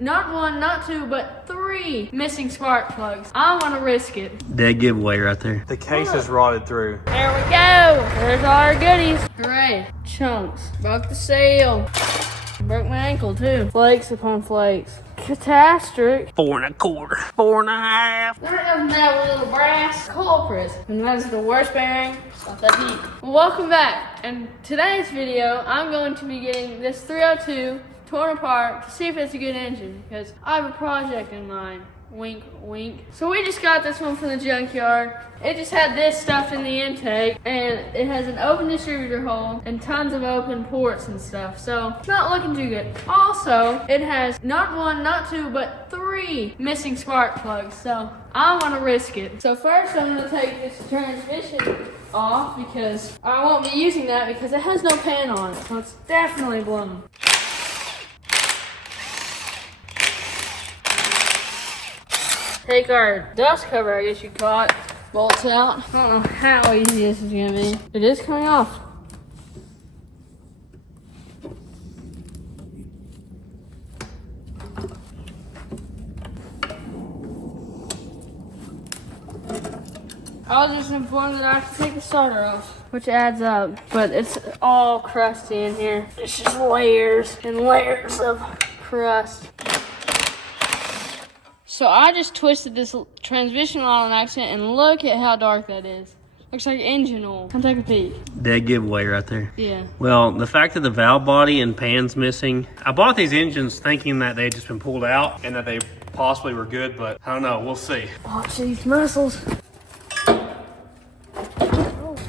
not one, not two, but 3 missing spark plugs. I want to risk it. Dead giveaway right there. The case is rotted through. There we go. There's all our goodies. Hooray. Chunks. Broke the seal. Broke my ankle too. Flakes upon flakes. Catastrophic. 4 1/4. 4 1/2. There doesn't have a little brass culprits. And that's the worst bearing. It's not that deep. Well, welcome back. In today's video, I'm going to be getting this 302 torn apart to see if it's a good engine, because I have a project in mind. Wink, wink. So we just got this one from the junkyard. It just had this stuff in the intake, and it has an open distributor hole and tons of open ports and stuff. So it's not looking too good. Also, it has not one, not two, but 3 missing spark plugs. So I want to risk it. So first I'm going to take this transmission off, because I won't be using that because it has no pan on it. So it's definitely blown. Take our dust cover, I guess you call it, bolts out. I don't know how easy this is gonna be. It is coming off. I was just informed that I have to take the starter off, which adds up, but it's all crusty in here. It's just layers and layers of crust. So I just twisted this transmission on an accident, and look at how dark that is. Looks like engine oil. Come take a peek. Dead giveaway right there. Yeah. Well, the fact that the valve body and pan's missing, I bought these engines thinking that they had just been pulled out and that they possibly were good, but I don't know. We'll see. Watch these muscles.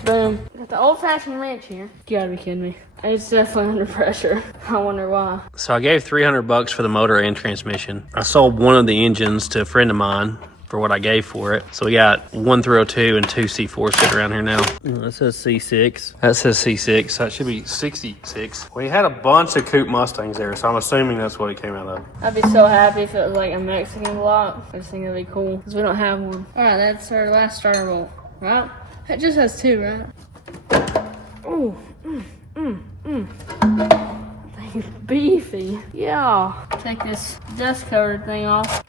Boom. Got the old-fashioned wrench here. You gotta be kidding me. It's definitely under pressure. I wonder why. So I gave $300 for the motor and transmission. I sold one of the engines to a friend of mine for what I gave for it. So we got 1 302 and 2 C4 sitting around here now. That says C6. That says C6. So that should be 66. We had a bunch of coupe Mustangs there, so I'm assuming that's what it came out of. I'd be so happy if it was like a Mexican block. I just think it'd be cool, because we don't have one. Alright, that's our last starter bolt, right? It just has 2, right? Ooh. That thing's beefy. Yeah. Take this dust covered thing off.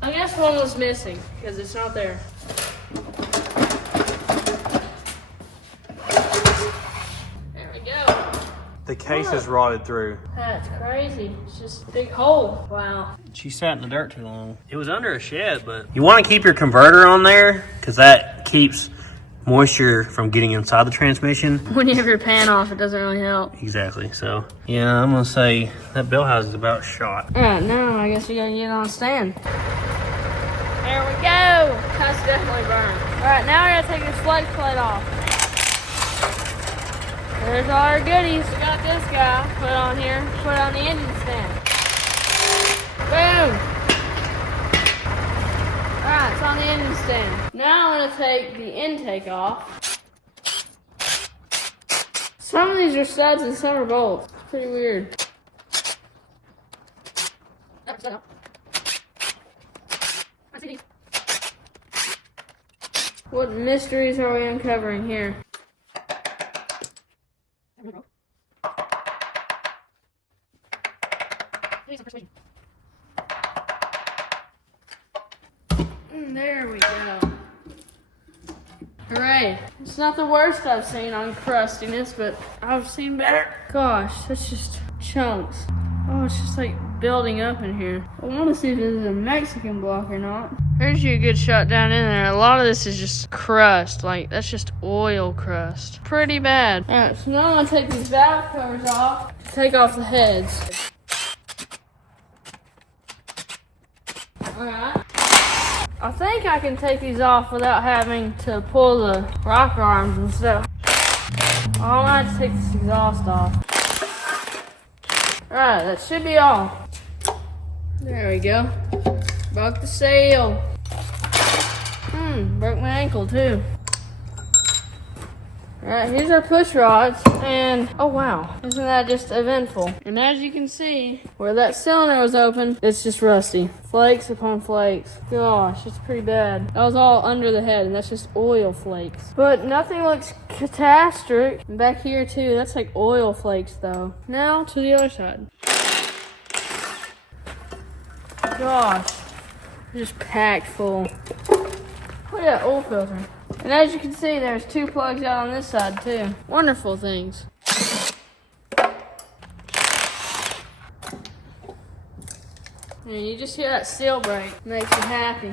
I guess one was missing because it's not there. There we go. The case is rotted through. That's crazy. It's just a big hole. Wow. She sat in the dirt too long. It was under a shed, but you want to keep your converter on there because that keeps moisture from getting inside the transmission. When you have your pan off, it doesn't really help. Exactly. So, yeah, I'm going to say that bell house is about shot. All right, now I guess you got to get on a stand. There we go. That's definitely burned. All right, now we're going to take this flex plate off. There's all our goodies. We got this guy put on here, put on the engine stand. Boom! Alright, it's on the engine stand. Now I'm going to take the intake off. Some of these are studs and some are bolts. It's pretty weird. What mysteries are we uncovering here? There we go. Hooray. It's not the worst I've seen on crustiness, but I've seen better. Gosh, that's just chunks. Oh, it's just like building up in here. I want to see if this is a Mexican block or not. Here's you a good shot down in there. A lot of this is just crust. Like, that's just oil crust. Pretty bad. Alright, so now I'm going to take these valve covers off. Take off the heads. Alright. I think I can take these off without having to pull the rocker arms and stuff. I'll have to take this exhaust off. Alright, that should be all. There we go. Broke the seal. Broke my ankle too. Alright, here's our push rods, and oh wow, isn't that just eventful? And as you can see, where that cylinder was open, it's just rusty. Flakes upon flakes. Gosh, it's pretty bad. That was all under the head, and that's just oil flakes. But nothing looks catastrophic. And back here too, that's like oil flakes though. Now to the other side. Gosh, just packed full. Look at that oil filter. And as you can see, there's 2 plugs out on this side too. Wonderful things. And you just hear that seal break. Makes you happy.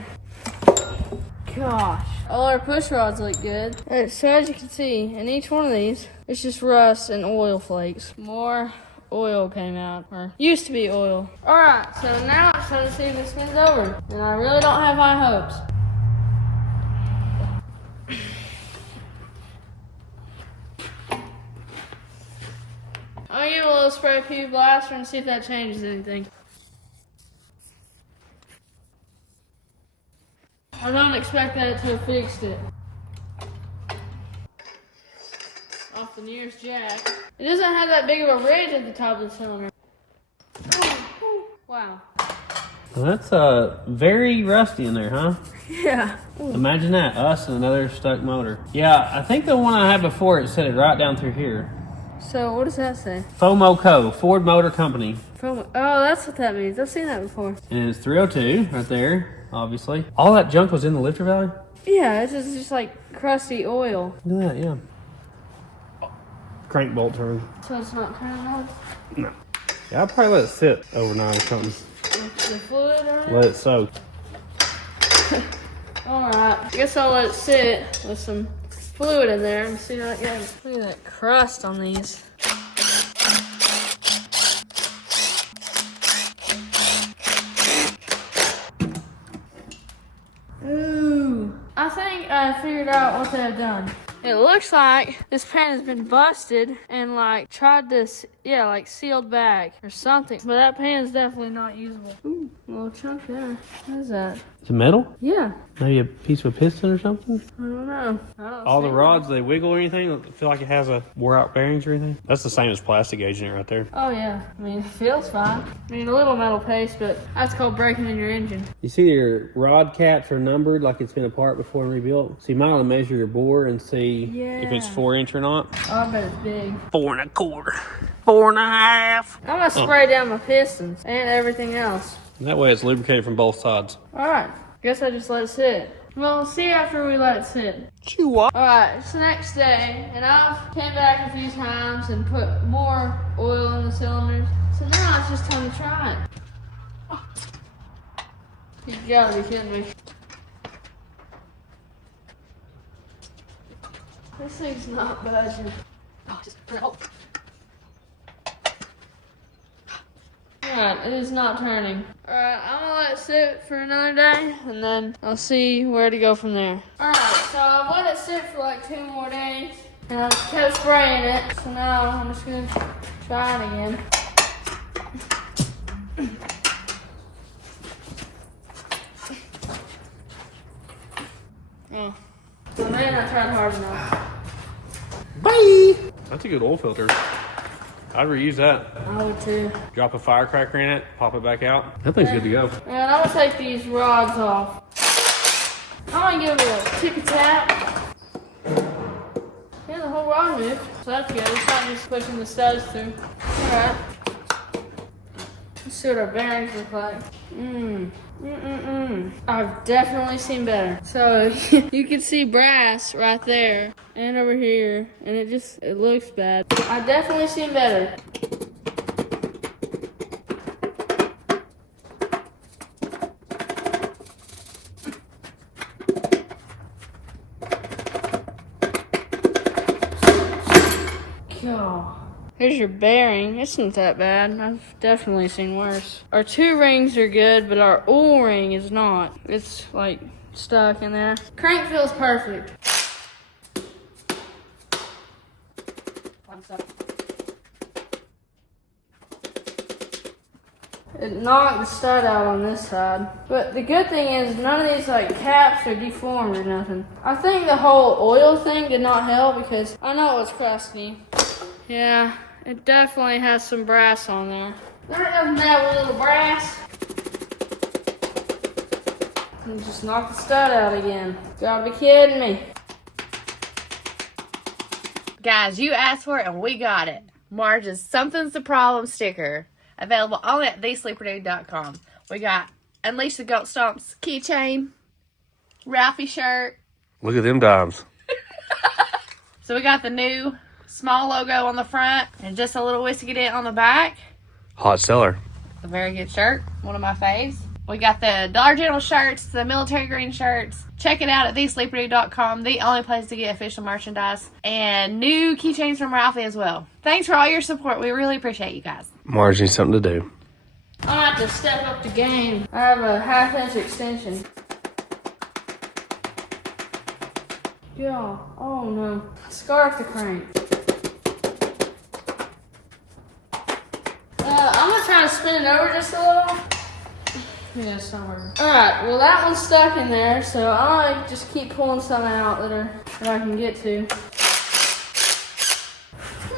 Gosh. All our push rods look good. Alright, so as you can see, in each one of these, it's just rust and oil flakes. More oil came out, or used to be oil. Alright, so now it's time to see if this spins over. And I really don't have high hopes. I'll give it a little spray PU blaster and see if that changes anything. I don't expect that to have fixed it. Off the nearest jack. It doesn't have that big of a ridge at the top of the cylinder. Wow. Well, that's very rusty in there, huh? Yeah. Imagine that, us and another stuck motor. Yeah, I think the one I had before, it said it right down through here. So what does that say? FOMO Co. Ford Motor Company. Oh, that's what that means. I've seen that before. And it's 302 right there, obviously. All that junk was in the lifter valley? Yeah, it's just like crusty oil. Look at that, yeah. Crank bolt turn. So it's not turning on? No. Yeah, I'll probably let it sit overnight or something. With the fluid on it? Let it soak. Alright, I guess I'll let it sit with some fluid in there and see how it goes. Look at that crust on these. Ooh. I think I figured out what they've done. It looks like this pan has been busted and like tried to, like sealed back or something. But that pan is definitely not usable. Ooh, a little chunk there. What is that? Is it metal? Yeah. Maybe a piece of a piston or something? I don't know. All the rods, they wiggle or anything? Feel like it has a wore out bearings or anything? That's the same as plastic agent right there. Oh yeah. I mean, it feels fine. I mean, a little metal paste, but that's called breaking in your engine. You see your rod caps are numbered like it's been apart before and rebuilt? So you might want to measure your bore and see if it's 4-inch or not. Oh, I bet it's big. 4 1/4. 4 1/2. I'm gonna spray down my pistons and everything else. And that way it's lubricated from both sides. Alright. Guess I just let it sit. Well, we'll see after we let it sit. Chew what? Alright, it's the next day, and I've came back a few times and put more oil in the cylinders. So now it's just time to try it. Oh. You gotta be kidding me. This thing's not budging. Oh, just turn it off. Alright, it is not turning. Alright, I'm gonna let it sit for another day, and then I'll see where to go from there. Alright, so I've let it sit for like 2 more days, and I've kept spraying it, so now I'm just gonna try it again. Oh, I may not tried hard enough. Bye! That's a good oil filter. I'd reuse that. I would too. Drop a firecracker in it, pop it back out. That thing's good to go. And I'm gonna take these rods off. I'm gonna give it a tick tap. Yeah, the whole rod moved. So that's good. It's not just pushing the studs through. Alright. Let's see what our bearings look like. I've definitely seen better. So you can see brass right there and over here, and it looks bad. I've definitely seen better. God. Here's your bearing. It's not that bad. I've definitely seen worse. Our 2 rings are good, but our oil ring is not. It's like stuck in there. Crank feels perfect. It knocked the stud out on this side. But the good thing is none of these like caps are deformed or nothing. I think the whole oil thing did not help because I know it was crusty. Yeah, it definitely has some brass on there. There doesn't have a little brass. And just knocked the stud out again. Gotta be kidding me. Guys, you asked for it and we got it. Marge's Something's the Problem sticker. Available only at thesleeperdude.com. We got Unleash the Goat Stomps keychain, Ralphie shirt. Look at them dimes. So we got the new small logo on the front and just a little whiskey dent on the back. Hot seller. A very good shirt. One of my faves. We got the Dollar General shirts, the military green shirts. Check it out at thesleeperdude.com, the only place to get official merchandise. And new keychains from Ralphie as well. Thanks for all your support. We really appreciate you guys. Marge needs something to do. I have to step up the game. I have a 1/2 inch extension. Yeah, oh no. Scarf the crank. I'm gonna try to spin it over just a little. Yeah, somewhere. Alright, well that one's stuck in there, so I just keep pulling some out that I can get to.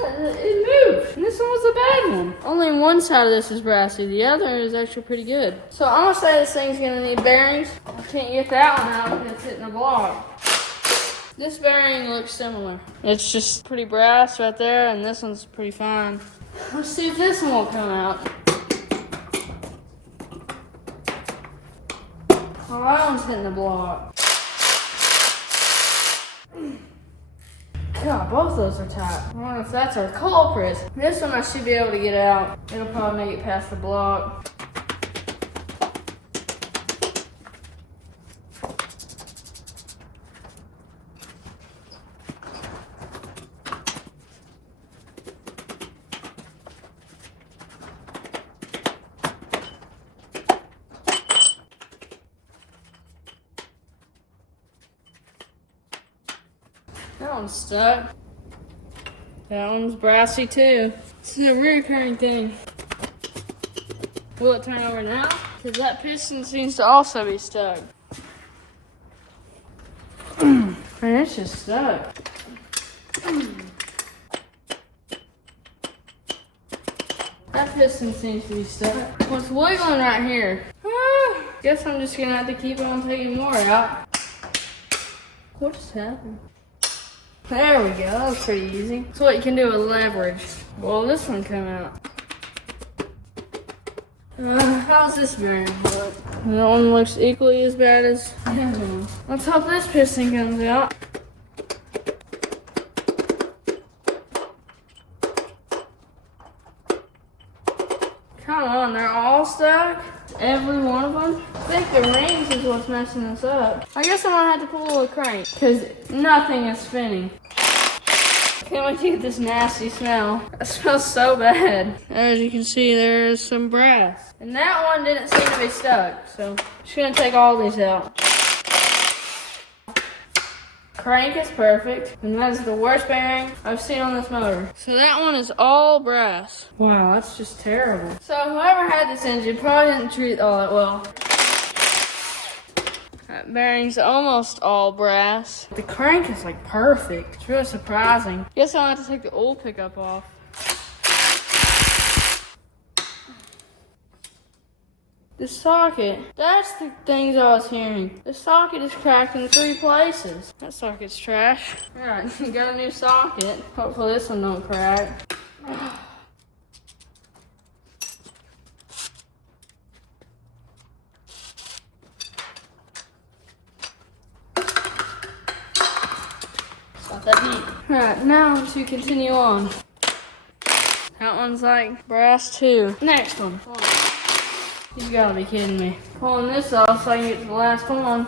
It moved, and this one was a bad one. Only one side of this is brassy, the other is actually pretty good. So I'm gonna say this thing's gonna need bearings. I can't get that one out because it's hitting the block. This bearing looks similar. It's just pretty brass right there, and this one's pretty fine. Let's see if this one will come out. Oh, that one's hitting the block. God, both those are tight. I wonder if that's our culprit. This one I should be able to get out. It'll probably make it past the block. That one's stuck. That one's brassy too. This is a reoccurring thing. Will it turn over now? Because that piston seems to also be stuck. Man, it's just stuck. That piston seems to be stuck. What's wiggling right here? Guess I'm just gonna have to keep on taking more out. What just happened? There we go, that was pretty easy. That's what you can do with leverage. Well, this one came out. How's this bearing look? That one looks equally as bad as the other one. Let's hope this piston comes out. Come on, they're all stuck? Every one of them? I think the rings is what's messing us up. I guess I'm gonna have to pull a crank because nothing is spinning. Can't wait to get this nasty smell. It smells so bad. As you can see, there is some brass. And that one didn't seem to be stuck, so I'm just gonna take all these out. Crank is perfect, and that is the worst bearing I've seen on this motor. So that one is all brass. Wow, that's just terrible. So whoever had this engine probably didn't treat it all that well. That bearing's almost all brass. The crank is like perfect. It's really surprising. Guess I'll have to take the oil pickup off. The socket, that's the things I was hearing. The socket is cracked in 3 places. That socket's trash. Alright, got a new socket. Hopefully this one don't crack. Stop that heat. Alright, now to continue on. That one's like brass too. Next one. You gotta be kidding me. Pulling this off so I can get to the last one.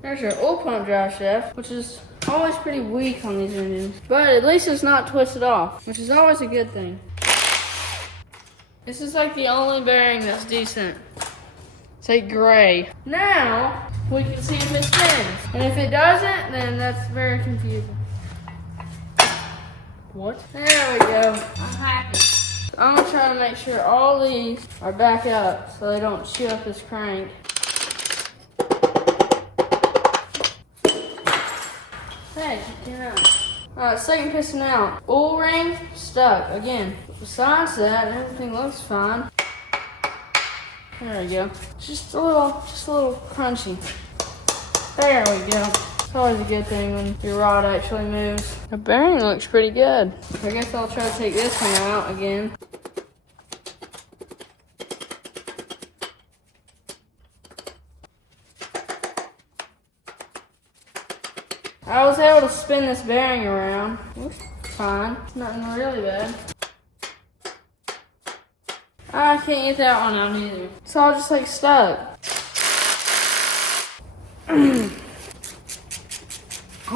There's your oil pump drive shaft, which is always pretty weak on these engines. But at least it's not twisted off, which is always a good thing. This is like the only bearing that's decent. It's like gray. Now, we can see if it spins. And if it doesn't, then that's very confusing. What? There we go. I'm happy. I'm gonna try to make sure all these are back up so they don't chew up this crank. Hey, get out. Alright, second piston out. Oil ring stuck again. Besides that, everything looks fine. There we go. Just a little crunchy. There we go. It's always a good thing when your rod actually moves. The bearing looks pretty good. I guess I'll try to take this one out again. I was able to spin this bearing around. Looks fine. Nothing really bad. I can't get that one out either. It's all just like stuck. I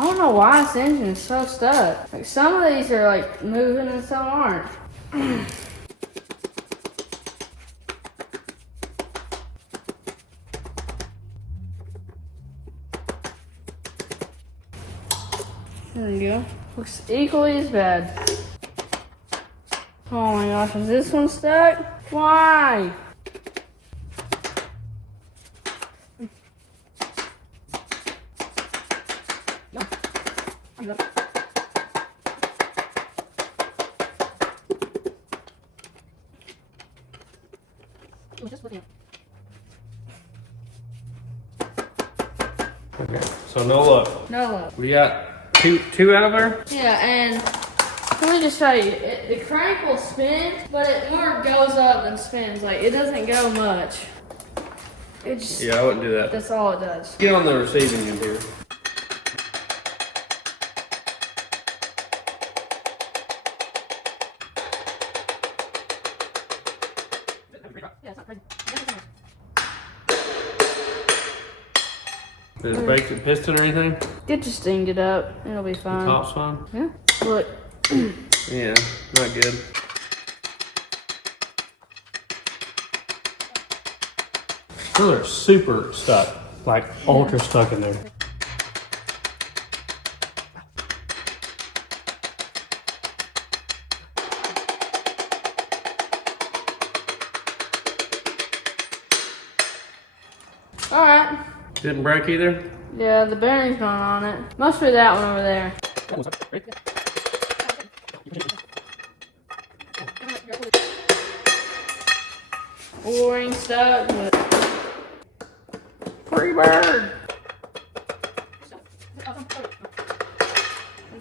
don't know why this engine is so stuck. Like some of these are like moving and some aren't. There we go. Looks equally as bad. Oh my gosh, is this one stuck? Why? Okay, so no luck. No luck. We got two out of there? Yeah, and let me just tell you, the crank will spin, but it more goes up than spins. Like, it doesn't go much. It just, Yeah, I wouldn't do that. that's all it does. Get on the receiving end here. Did it break the piston or anything? It just dinged it up. It'll be The fine. top's fine? Yeah. Look. Yeah, not good. Those are super stuck. Like ultra stuck in there. Alright. Didn't break either? Yeah, the bearing's going on it. Must be that one over there. O-ring stuck, but free bird.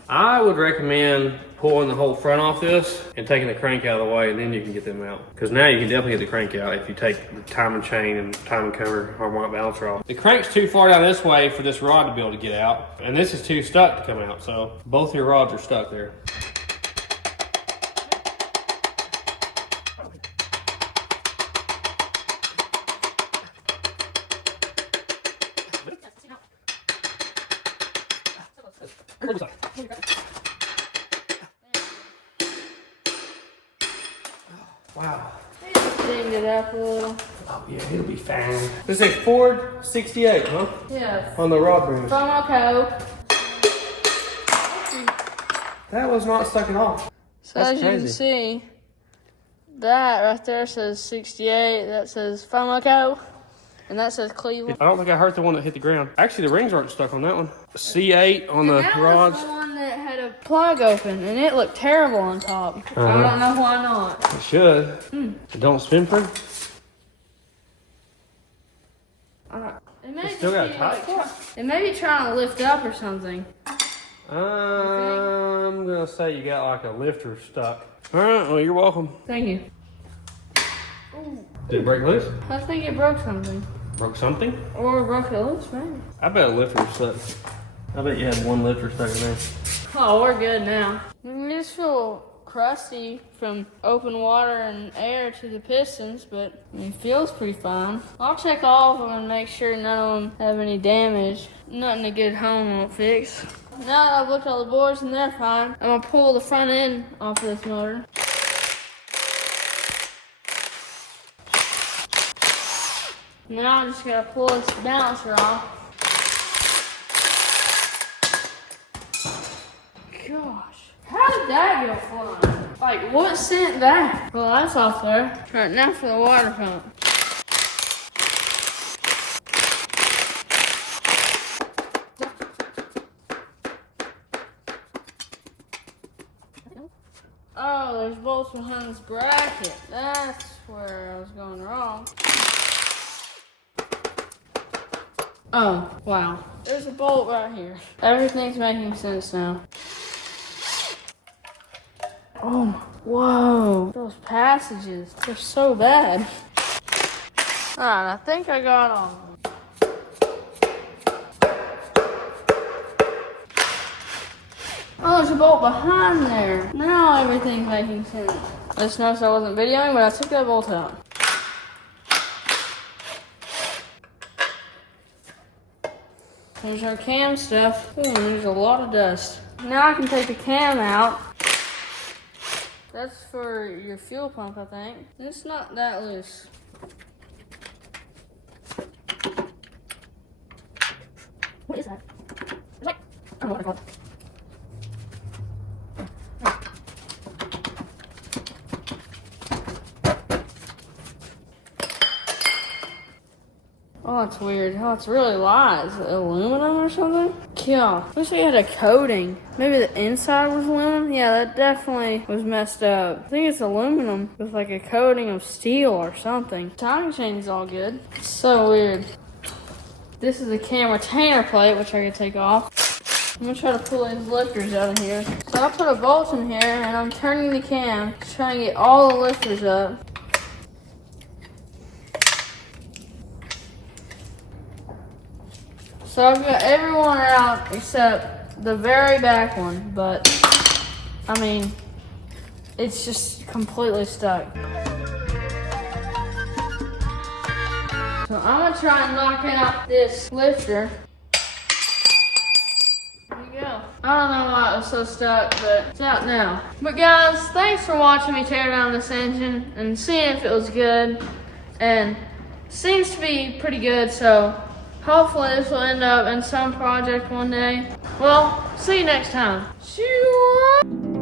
I would recommend pulling the whole front off this and taking the crank out of the way, and then you can get them out. Because now you can definitely get the crank out if you take the timing chain and timing cover harmonic balancer off. The crank's too far down this way for this rod to be able to get out, and this is too stuck to come out, so both your rods are stuck there. Wow. Dinged it up a little. Oh yeah, it'll be fine. This is Ford 68, huh? Yeah. On the rod bearings. FOMO. That was not stuck at all. So That's as you can crazy. see, that right there says 68, that says FOMO, and that says Cleveland. I don't think I hurt the one that hit the ground. Actually, the rings aren't stuck on that one. C8 on the That rods. was the one that had a plug open, and it looked terrible on top. I don't know why not. It should. It don't spin free. It may It's still just got a be top like it may be trying to lift up or something. I'm gonna say you got like a lifter stuck. All right, well you're welcome. Thank you. Did it break loose? I think it broke something. Broke something? Or broke it loose, maybe. I bet a lifter stuck. I bet you had one lifter stuck in there. Oh, we're good now. I just feel crusty from open water and air to the pistons, but I mean, it feels pretty fine. I'll check all of them and make sure none of them have any damage. Nothing a good home won't fix. Now that I've looked at all the boards and they're fine, I'm gonna pull the front end off of this motor. Now I just gotta pull this balancer off. Gosh, how did did that go flying? Like, what sent that? Well, that's off there. All right, now for the water pump. Oh, there's bolts behind this bracket. That's where I was going wrong. Oh, wow. There's a bolt right here. Everything's making sense now. Oh, whoa. Those passages, they're so bad. All right, I think I got all of them. Oh, there's a bolt behind there. Now everything's making sense. I just noticed I wasn't videoing, but I took that bolt out. There's our cam stuff. Ooh, and there's a lot of dust. Now I can take the cam out. That's for your fuel pump, I think. It's not that loose. What is that? It's like, I don't know what I call it. Oh, that's weird. Oh, it's really light. Is it aluminum or something? Yeah. Wish we had a coating. Maybe the inside was aluminum? Yeah, that definitely was messed up. I think it's aluminum with like a coating of steel or something. Timing chain's all good. It's so weird. This is the cam retainer plate, which I could take off. I'm gonna try to pull these lifters out of here. So I put a bolt in here and I'm turning the cam to try and get all the lifters up. So I've got everyone out except the very back one, but I mean, it's just completely stuck. So I'm gonna try and knock out this lifter. There you go. I don't know why it was so stuck, but it's out now. But guys, thanks for watching me tear down this engine and seeing if it was good. And it seems to be pretty good, so hopefully this will end up in some project one day. Well, see you next time. Shoo!